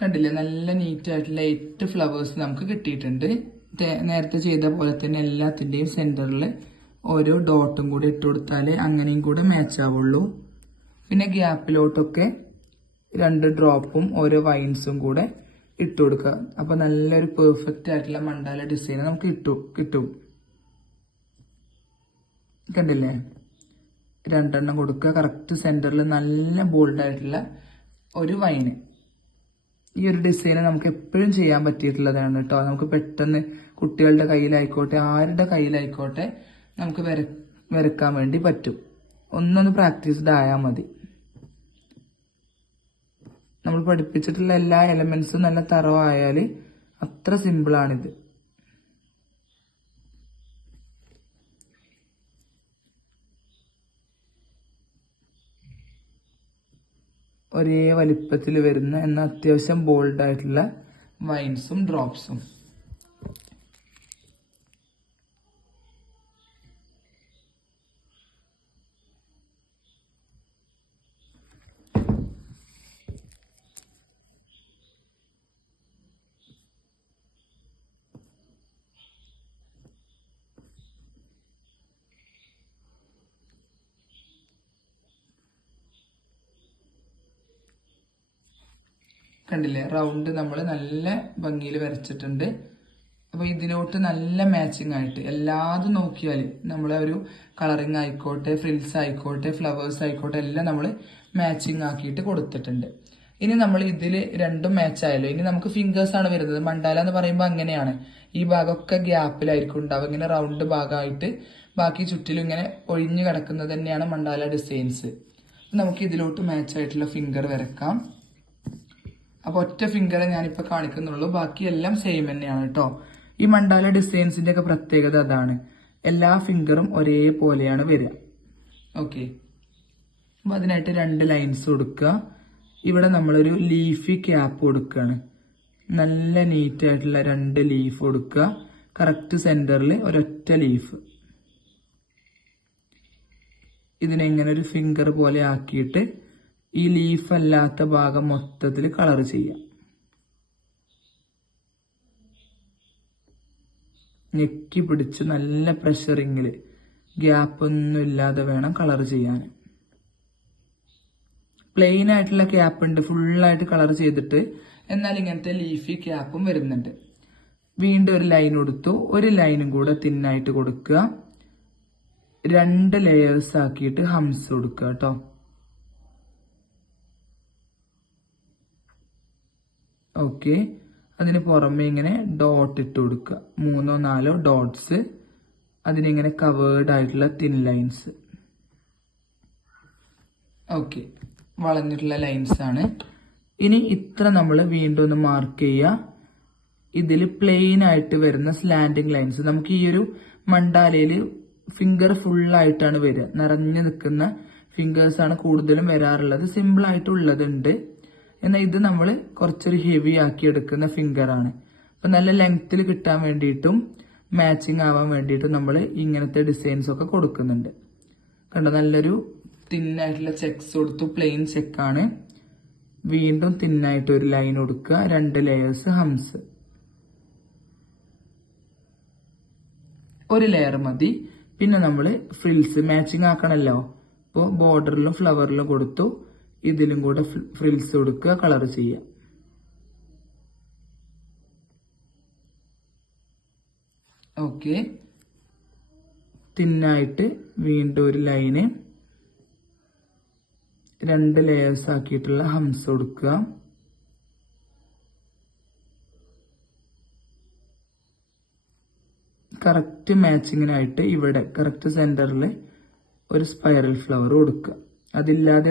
കണ്ടില്ലേ, നല്ല നീറ്റ് ആയിട്ടുള്ള 8 ഫ്ലവേഴ്സ് നമുക്ക് കിട്ടിയിട്ടുണ്ട്. നേരത്തെ ചെയ്ത പോലെ തന്നെ എല്ലാത്തിന്റെയും സെന്ററിൽ ഓരോ ഡോട്ടും കൂടി ഇട്ട് കൊടുത്താലേ അങ്ങനെയും കൂടെ മാച്ച് ആവുള്ളൂ. പിന്നെ ഗ്യാപ്പിലോട്ടൊക്കെ 2 ഡ്രോപ്പും ഓരോ വൈൻസും കൂടെ ഇട്ട് കൊടുക്കുക. അപ്പൊ നല്ലൊരു പെർഫെക്റ്റ് ആയിട്ടുള്ള മണ്ടാല ഡിസൈൻ നമുക്ക് കിട്ടും. കണ്ടില്ലേ, 2 എണ്ണം കൊടുക്കുക. കറക്റ്റ് സെന്ററിൽ നല്ല ബോൾഡ് ആയിട്ടുള്ള ഒരു വൈന്. ഈ ഒരു ഡിസൈൻ നമുക്ക് എപ്പോഴും ചെയ്യാൻ പറ്റിയിട്ടുള്ളതാണ് കേട്ടോ. നമുക്ക് പെട്ടെന്ന് കുട്ടികളുടെ കയ്യിലായിക്കോട്ടെ, ആരുടെ കയ്യിലായിക്കോട്ടെ, നമുക്ക് വരക്കാൻ വേണ്ടി പറ്റും. ഒന്നൊന്ന് പ്രാക്ടീസ്ഡ് ആയാൽ മതി. നമ്മൾ പഠിപ്പിച്ചിട്ടുള്ള എല്ലാ എലമെന്റ്സും നല്ല തറവായാൽ അത്ര സിമ്പിളാണിത്. ഒരേ വലിപ്പത്തിൽ വരുന്ന എന്നാൽ അത്യാവശ്യം ബോൾഡ് ആയിട്ടുള്ള വൈൻസും ഡ്രോപ്സും. കണ്ടില്ലേ, റൗണ്ട് നമ്മൾ നല്ല ഭംഗിയിൽ വരച്ചിട്ടുണ്ട്. അപ്പൊ ഇതിലോട്ട് നല്ല മാച്ചിങ് ആയിട്ട് എല്ലാതും നോക്കിയാൽ നമ്മളെ ഒരു കളറിങ് ആയിക്കോട്ടെ, ഫ്രിൽസ് ആയിക്കോട്ടെ, ഫ്ലവേഴ്സ് ആയിക്കോട്ടെ, എല്ലാം നമ്മൾ മാച്ചിങ് ആക്കിയിട്ട് കൊടുത്തിട്ടുണ്ട്. ഇനി നമ്മൾ ഇതിൽ രണ്ടും മാച്ച് ആയല്ലോ. ഇനി നമുക്ക് ഫിംഗേഴ്സ് ആണ് വരുന്നത്. മണ്ടാല എന്ന് പറയുമ്പോൾ അങ്ങനെയാണ്, ഈ ഭാഗമൊക്കെ ഗ്യാപ്പിലായിരിക്കും ഉണ്ടാവുക. ഇങ്ങനെ റൗണ്ട് ഭാഗമായിട്ട് ബാക്കി ചുറ്റിലും ഇങ്ങനെ ഒഴിഞ്ഞു കിടക്കുന്നത് തന്നെയാണ് മണ്ടാല ഡിസൈൻസ്. നമുക്ക് ഇതിലോട്ട് മാച്ച് ആയിട്ടുള്ള ഫിംഗർ വരക്കാം. അപ്പൊ ഒറ്റ ഫിംഗറെ ഞാനിപ്പോ കാണിക്കുന്നുള്ളൂ, ബാക്കിയെല്ലാം സെയിം തന്നെയാണ് കേട്ടോ. ഈ മണ്ടാല ഡിസൈൻസിന്റെ ഒക്കെ പ്രത്യേകത അതാണ്, എല്ലാ ഫിംഗറും ഒരേപോലെയാണ് വരിക. ഓക്കെ, അപ്പൊ അതിനായിട്ട് 2 ലൈൻസ് കൊടുക്കുക. ഇവിടെ നമ്മളൊരു ലീഫി ക്യാപ്പ് കൊടുക്കുകയാണ്. നല്ല നീറ്റ് ആയിട്ടുള്ള 2 ലീഫ് കൊടുക്കുക. കറക്റ്റ് സെന്ററിൽ ഒരൊറ്റ ലീഫ്. ഇതിനെങ്ങനെ ഒരു ഫിംഗർ പോലെ ആക്കിയിട്ട് ഈ ലീഫ് അല്ലാത്ത ഭാഗം മൊത്തത്തിൽ കളർ ചെയ്യാം. ഞെക്കി പിടിച്ച് നല്ല പ്രഷറിങ്ങിൽ, ഗ്യാപ്പ് ഒന്നും ഇല്ലാതെ വേണം കളർ ചെയ്യാൻ. പ്ലെയിൻ ആയിട്ടുള്ള ക്യാപ്പ് ഉണ്ട്, ഫുള്ളായിട്ട് കളർ ചെയ്തിട്ട്, എന്നാൽ ഇങ്ങനത്തെ ലീഫി ക്യാപ്പും വരുന്നുണ്ട്. വീണ്ടും ഒരു ലൈൻ കൊടുത്തു. ഒരു ലൈനും കൂടെ തിന്നായിട്ട് കൊടുക്കുക. 2 ലെയേഴ്സ് ആക്കിയിട്ട് ഹംസ് കൊടുക്കുക കേട്ടോ. ഓക്കെ, അതിന് പുറമെ ഇങ്ങനെ ഡോട്ട് ഇട്ട് കൊടുക്കുക. 3 or 4 ഡോട്ട്സ്. അതിനിങ്ങനെ കവേർഡ് ആയിട്ടുള്ള തിൻ ലൈൻസ്. ഓക്കെ, വളഞ്ഞിട്ടുള്ള ലൈൻസ് ആണ്. ഇനി ഇത്ര നമ്മൾ വീണ്ടും ഒന്ന് മാർക്ക് ചെയ്യുക. ഇതിൽ പ്ലെയിൻ ആയിട്ട് വരുന്ന സ്ലാൻഡിങ് ലൈൻസ്. നമുക്ക് ഈ ഒരു മണ്ടാലയിൽ ഫിംഗർ ഫുള്ളായിട്ടാണ് വരിക. നിറഞ്ഞു നിൽക്കുന്ന ഫിംഗേഴ്സ് ആണ് കൂടുതലും വരാറുള്ളത്. സിമ്പിൾ ആയിട്ടുള്ളതുണ്ട്, എന്നാൽ ഇത് നമ്മൾ കുറച്ചൊരു ഹെവി ആക്കി എടുക്കുന്ന ഫിംഗർ ആണ്. അപ്പൊ നല്ല ലെങ്ത്തിൽ കിട്ടാൻ വേണ്ടിയിട്ടും മാച്ചിങ് ആവാൻ വേണ്ടിയിട്ടും നമ്മൾ ഇങ്ങനത്തെ ഡിസൈൻസ് ഒക്കെ കൊടുക്കുന്നുണ്ട്. കണ്ടോ, നല്ലൊരു തിന്നായിട്ടുള്ള ചെക്സ് കൊടുത്തു. പ്ലെയിൻ ചെക്കാണ്. വീണ്ടും തിന്നായിട്ട് ഒരു ലൈൻ കൊടുക്കുക. 2 ലെയേഴ്സ് ഹംസ്. ഒരു ലെയർ മതി. പിന്നെ നമ്മൾ ഫ്രിൽസ് മാച്ചിങ് ആക്കണല്ലോ. അപ്പോൾ ബോർഡറിലും ഫ്ലവറിലും കൊടുത്തു. ഇതിലും കൂടെ ഫ്രിൽസ് കൊടുക്കുക, കളർ ചെയ്യുക. ഓക്കെ, തിന്നായിട്ട് വീണ്ടും ഒരു ലൈന്, 2 ലെയേഴ്സ് ആക്കിയിട്ടുള്ള ഹംസ് കൊടുക്കുക. കറക്റ്റ് മാച്ചിങ്ങിനായിട്ട് ഇവിടെ കറക്റ്റ് സെന്ററിൽ ഒരു സ്പൈറൽ ഫ്ലവർ കൊടുക്കുക. അതില്ലാതെ